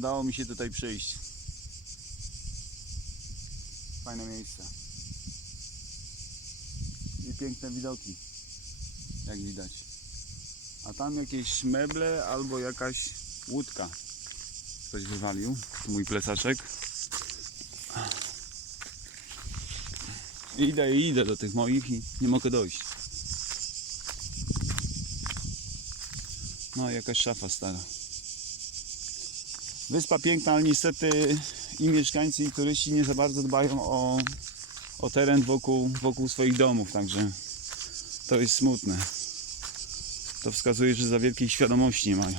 Udało mi się tutaj przyjść. Fajne miejsce. I piękne widoki. Jak widać. A tam jakieś meble albo jakaś łódka. Ktoś wywalił. Mój plecaczek. Idę i idę do tych moich i nie mogę dojść. No jakaś szafa stara. Wyspa piękna, ale niestety i mieszkańcy i turyści nie za bardzo dbają o, o teren wokół, wokół swoich domów, także to jest smutne. To wskazuje, że za wielkiej świadomości nie mają.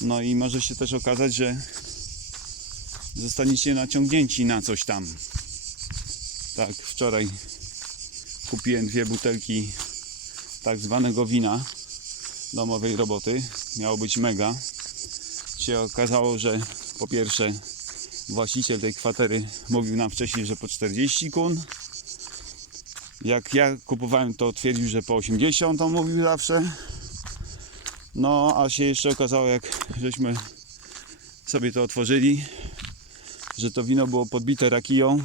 No i może się też okazać, że zostaniecie naciągnięci na coś tam. Tak, wczoraj kupiłem dwie butelki tak zwanego wina domowej roboty. Miało być mega. Się okazało, że po pierwsze właściciel tej kwatery mówił nam wcześniej, że po 40 kun. Jak ja kupowałem to twierdził, że po 80 on mówił zawsze. No a się jeszcze okazało jak żeśmy sobie to otworzyli, że to wino było podbite rakiją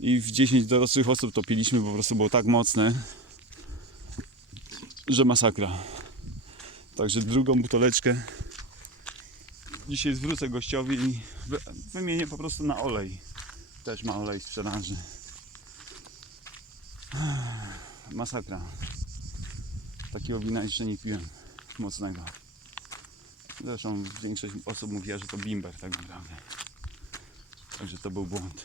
i w 10 dorosłych osób to piliśmy, po prostu było tak mocne, że masakra. Także drugą buteleczkę dzisiaj zwrócę gościowi i wy- wymienię po prostu na olej. Też ma olej w sprzedaży. Masakra. Takiego wina jeszcze nie piłem mocnego. Zresztą większość osób mówiła, że to bimber tak naprawdę. Także to był błąd.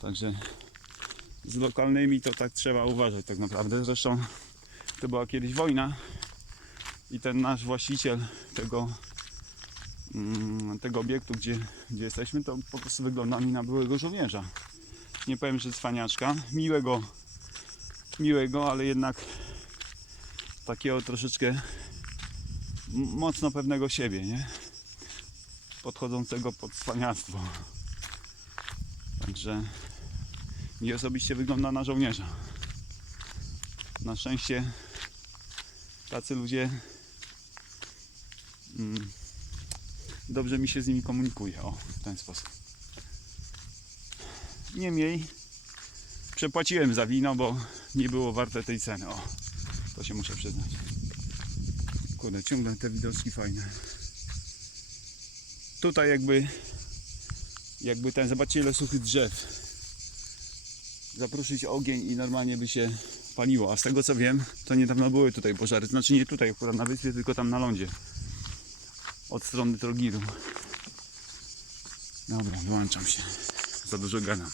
Także z lokalnymi to tak trzeba uważać tak naprawdę. Zresztą to była kiedyś wojna i ten nasz właściciel tego, tego obiektu, gdzie, gdzie jesteśmy, to po prostu wygląda mi na byłego żołnierza. Nie powiem, że cwaniaczka, miłego, miłego, ale jednak takiego troszeczkę mocno pewnego siebie, nie? Podchodzącego pod cwaniactwo. Także mi osobiście wygląda na żołnierza. Na szczęście tacy ludzie mm, dobrze mi się z nimi komunikuje. O, w ten sposób. Niemniej przepłaciłem za wino, bo nie było warte tej ceny. O, to się muszę przyznać. Kurde, ciągle te widoczki fajne. Tutaj jakby jakby ten, zobaczcie ile suchych drzew. Zaproszyć ogień i normalnie by się paliło. A z tego co wiem, to niedawno były tutaj pożary. Znaczy nie tutaj akurat na wyspie, tylko tam na lądzie. Od strony Trogiru. Dobra, wyłączam się. Za dużo gadam.